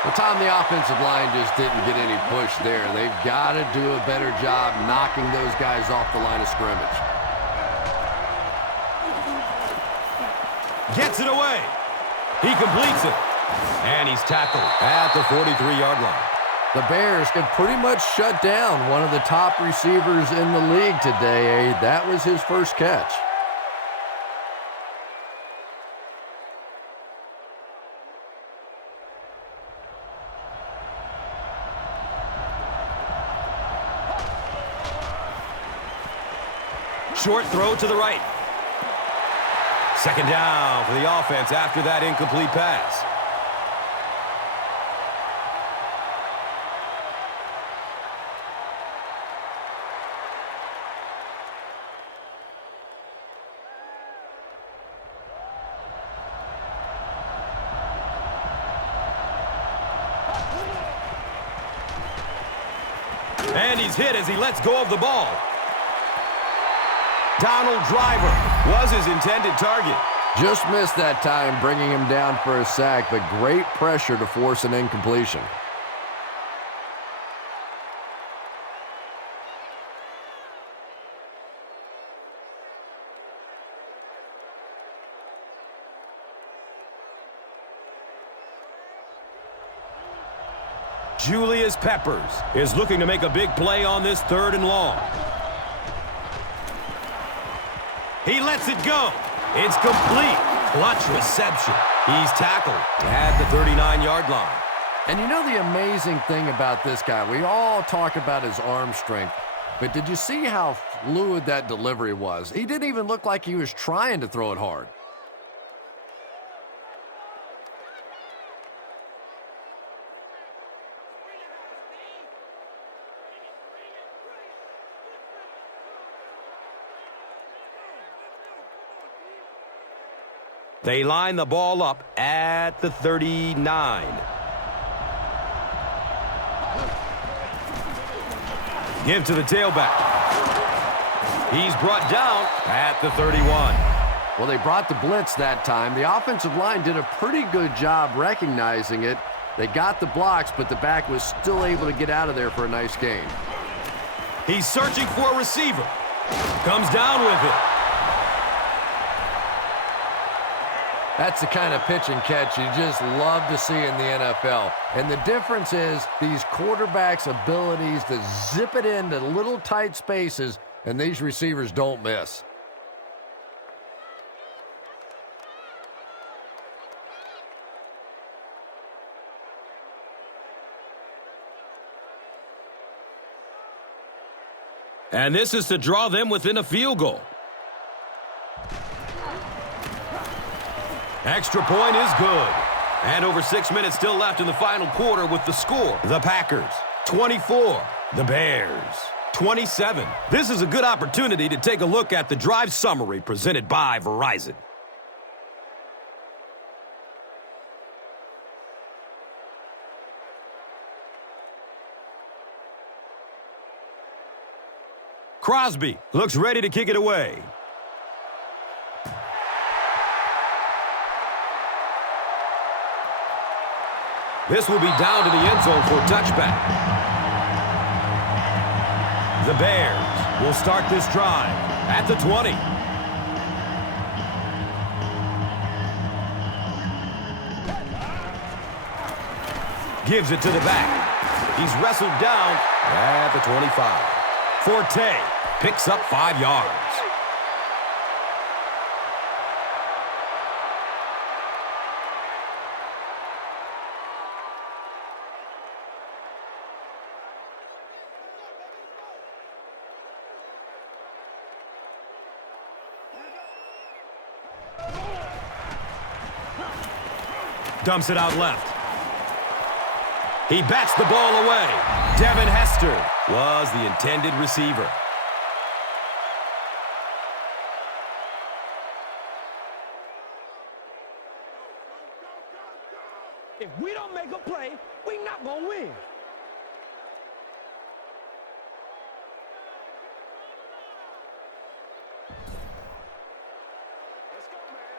Well, Tom, the offensive line just didn't get any push there. They've got to do a better job knocking those guys off the line of scrimmage. Gets it away. He completes it. And he's tackled at the 43-yard line. The Bears can pretty much shut down one of the top receivers in the league today. That was his first catch. Short throw to the right. Second down for the offense after that incomplete pass. And he's hit as he lets go of the ball. Donald Driver was his intended target. Just missed that time, bringing him down for a sack, but great pressure to force an incompletion. Julius Peppers is looking to make a big play on this third and long. He lets it go. It's complete Clutch reception. He's tackled at the 39-yard line. And you know the amazing thing about this guy? We all talk about his arm strength, but did you see how fluid that delivery was? He didn't even look like he was trying to throw it hard. They line the ball up at the 39. Give to the tailback. He's brought down at the 31. Well, they brought the blitz that time. The offensive line did a pretty good job recognizing it. They got the blocks, but the back was still able to get out of there for a nice gain. He's searching for a receiver. Comes down with it. That's the kind of pitch and catch you just love to see in the NFL. And the difference is these quarterbacks' abilities to zip it into little tight spaces, and these receivers don't miss. And this is to draw them within a field goal. Extra point is good. And over 6 minutes still left in the final quarter with the score. The Packers, 24. The Bears, 27. This is a good opportunity to take a look at the drive summary presented by Verizon. Crosby looks ready to kick it away. This will be down to the end zone for a touchback. The Bears will start this drive at the 20. Gives it to the back. He's wrestled down at the 25. Forte picks up 5 yards. Dumps it out left. He bats the ball away. Devin Hester was the intended receiver. If we don't make a play, we're not going to win. Let's go, man.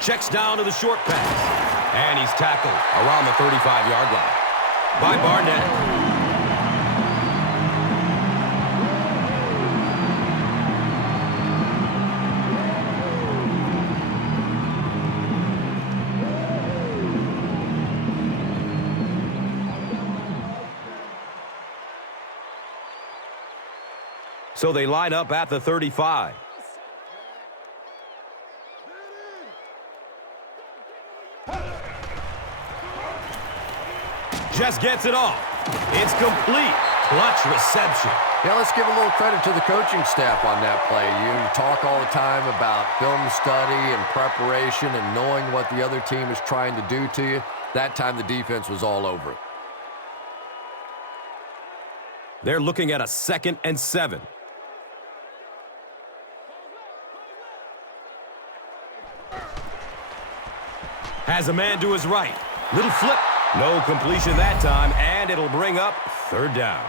Checks down to the short pass. And he's tackled around the 35-yard line by Barnett. So they line up at the 35. Just gets it off. It's complete. Clutch reception. Yeah, let's give a little credit to the coaching staff on that play. You talk all the time about film study and preparation and knowing what the other team is trying to do to you. That time the defense was all over it. They're looking at a 2nd and 7. Has a man to his right. Little flip. No completion that time, and it'll bring up 3rd down.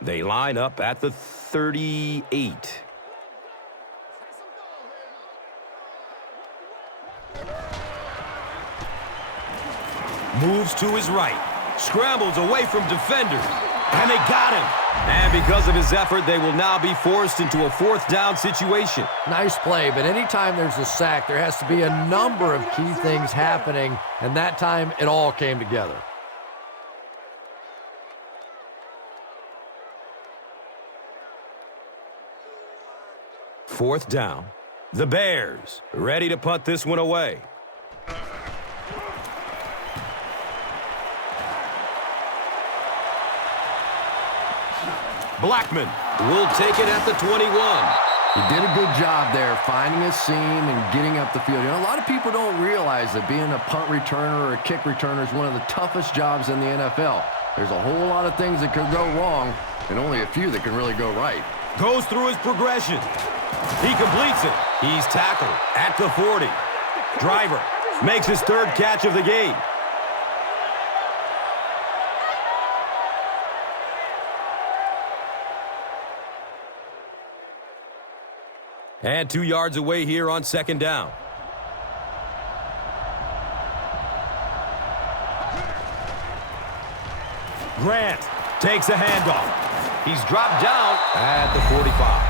They line up at the 38. Moves to his right. Scrambles away from defenders. And they got him. And because of his effort, they will now be forced into a 4th down situation. Nice play, but anytime there's a sack, there has to be a number of key things happening, and that time it all came together. Fourth down. The Bears ready to punt this one away. Blackman will take it at the 21. He did a good job there finding a seam and getting up the field. You know, a lot of people don't realize that being a punt returner or a kick returner is one of the toughest jobs in the NFL. There's a whole lot of things that could go wrong and only a few that can really go right. Goes through his progression. He completes it. He's tackled at the 40. Driver makes his 3rd catch of the game. And 2 yards away here on 2nd down. Grant takes a handoff. He's dropped down at the 45.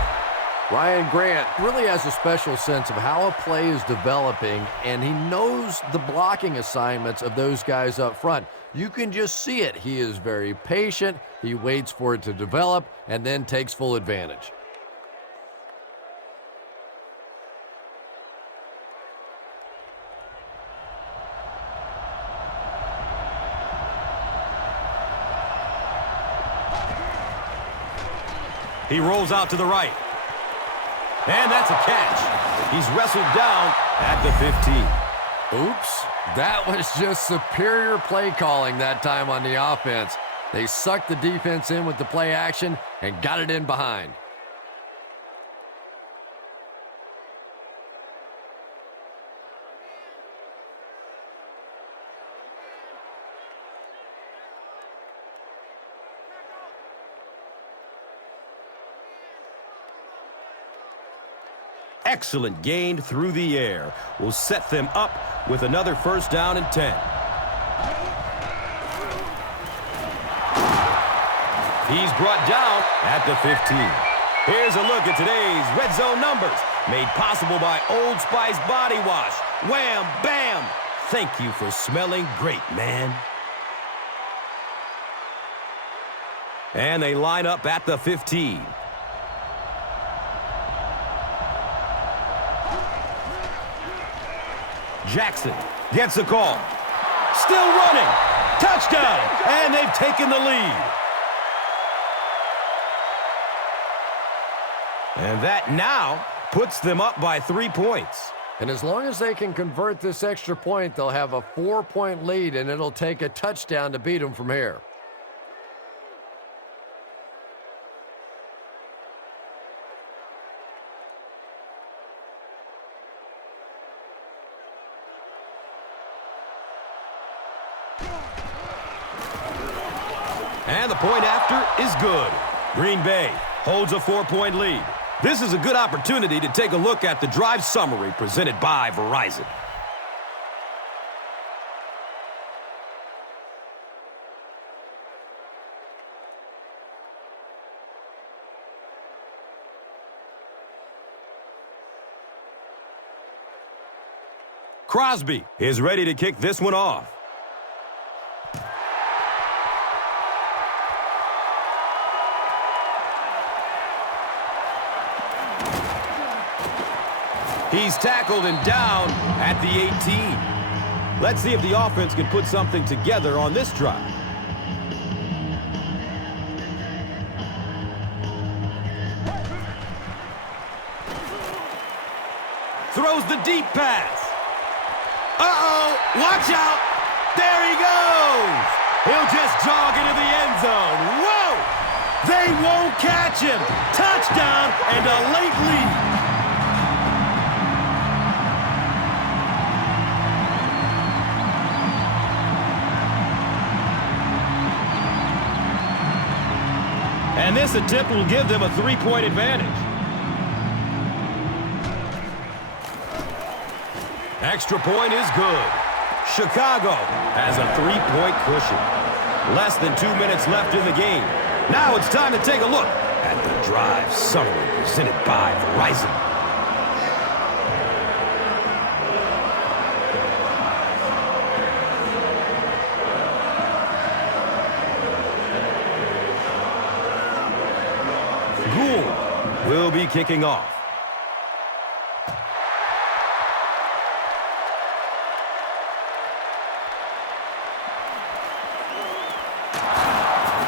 Ryan Grant really has a special sense of how a play is developing, and he knows the blocking assignments of those guys up front. You can just see it. He is very patient. He waits for it to develop and then takes full advantage. He rolls out to the right. And that's a catch. He's wrestled down at the 15. Oops. That was just superior play calling that time on the offense. They sucked the defense in with the play action and got it in behind. Excellent gain through the air will set them up with another 1st down and 10. He's brought down at the 15. Here's a look at today's red zone numbers, made possible by Old Spice Body Wash. Wham, bam! Thank you for smelling great, man. And they line up at the 15. Jackson gets the call. Still running. Touchdown! And they've taken the lead. And that now puts them up by 3 points. And as long as they can convert this extra point, they'll have a 4-point lead, and it'll take a touchdown to beat them from here. And the point after is good. Green Bay holds a 4-point lead. This is a good opportunity to take a look at the drive summary presented by Verizon. Crosby is ready to kick this one off. He's tackled and down at the 18. Let's see if the offense can put something together on this drive. Throws the deep pass. Uh-oh, watch out. There he goes. He'll just jog into the end zone. Whoa! They won't catch him. Touchdown and a late lead. And this attempt will give them a 3-point advantage. Extra point is good. Chicago has a 3-point cushion. Less than 2 minutes left in the game. Now it's time to take a look at the drive summary presented by Verizon. Will be kicking off.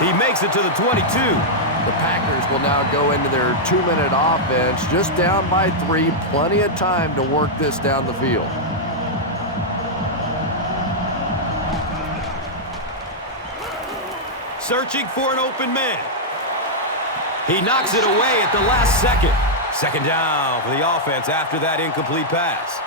He makes it to the 22. The Packers will now go into their 2-minute offense, just down by 3. Plenty of time to work this down the field. Searching for an open man. He knocks it away at the last second. Second down for the offense after that incomplete pass.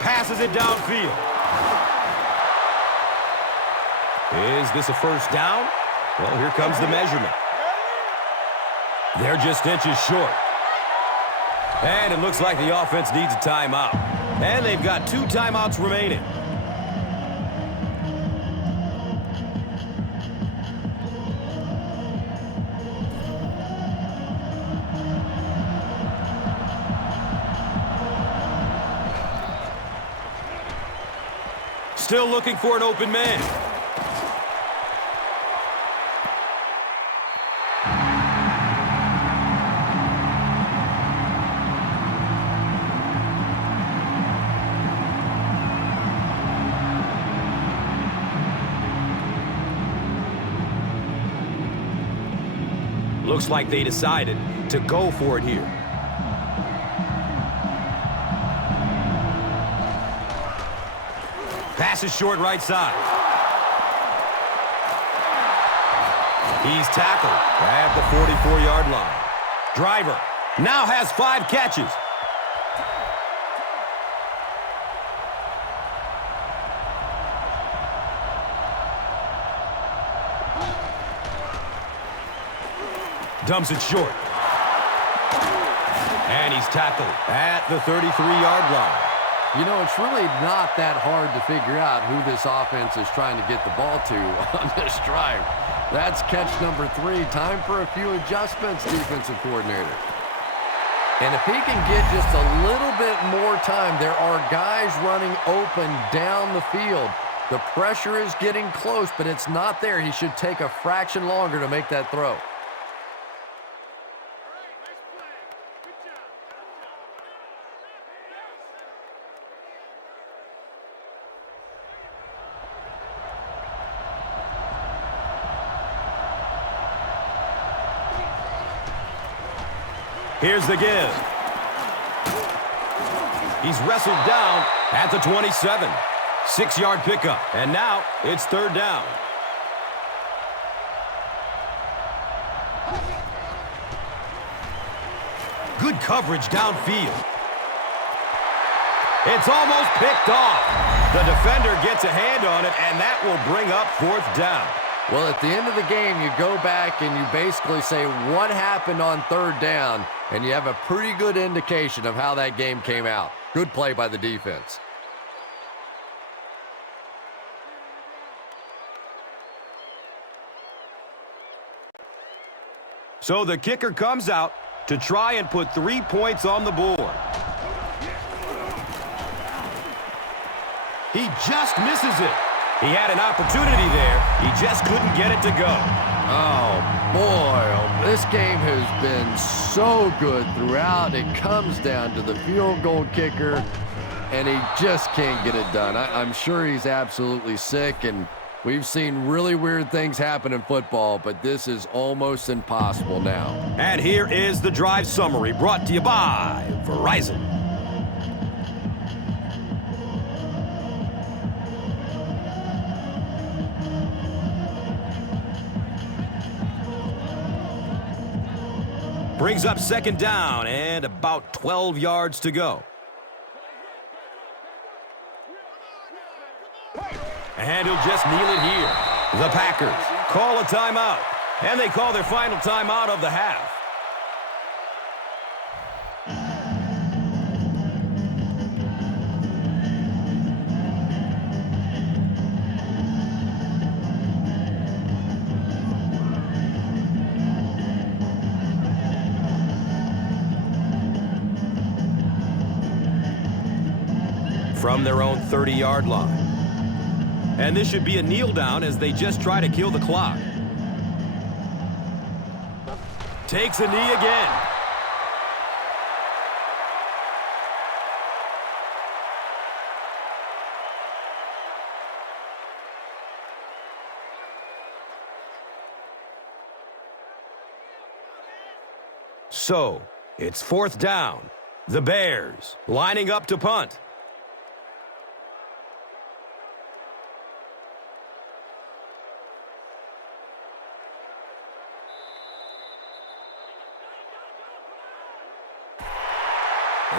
Passes it downfield. Is this a first down? Well, here comes the measurement. They're just inches short. And it looks like the offense needs a timeout. And they've got 2 timeouts remaining. Still looking for an open man. Looks like they decided to go for it here. Pass is short right side. He's tackled at the 44-yard line. Driver now has 5 catches. Dumps it short. And he's tackled at the 33-yard line. You know, it's really not that hard to figure out who this offense is trying to get the ball to on this drive. That's catch number 3. Time for a few adjustments, defensive coordinator. And if he can get just a little bit more time, there are guys running open down the field. The pressure is getting close, but it's not there. He should take a fraction longer to make that throw. Here's the give. He's wrestled down at the 27. 6-yard pickup. And now it's 3rd down. Good coverage downfield. It's almost picked off. The defender gets a hand on it, and that will bring up 4th down. Well, at the end of the game, you go back and you basically say what happened on 3rd down, and you have a pretty good indication of how that game came out. Good play by the defense. So the kicker comes out to try and put 3 points on the board. He just misses it. He had an opportunity there. He just couldn't get it to go. Oh, boy. This game has been so good throughout. It comes down to the field goal kicker, and he just can't get it done. I'm sure he's absolutely sick, and we've seen really weird things happen in football, but this is almost impossible now. And here is the drive summary brought to you by Verizon. Brings up second down and about 12 yards to go. And he'll just kneel it here. The Packers call a timeout. And they call their final timeout of the half. From their own 30-yard line. And this should be a kneel down as they just try to kill the clock. Takes a knee again. So, it's fourth down. The Bears lining up to punt.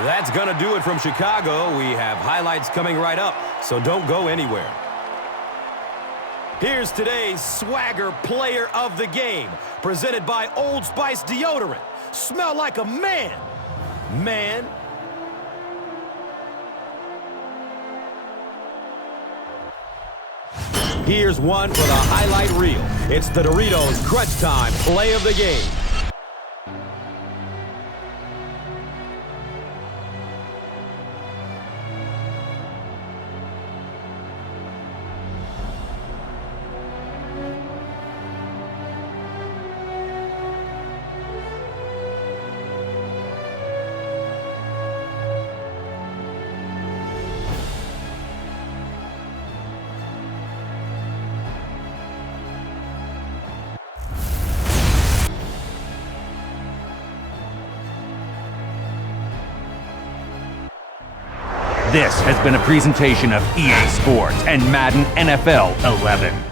That's going to do it from Chicago. We have highlights coming right up, so don't go anywhere. Here's today's Swagger Player of the Game, presented by Old Spice Deodorant. Smell like a man. Man. Here's one for the highlight reel. It's the Doritos Crunch Time Play of the Game. This has been a presentation of EA Sports and Madden NFL 11.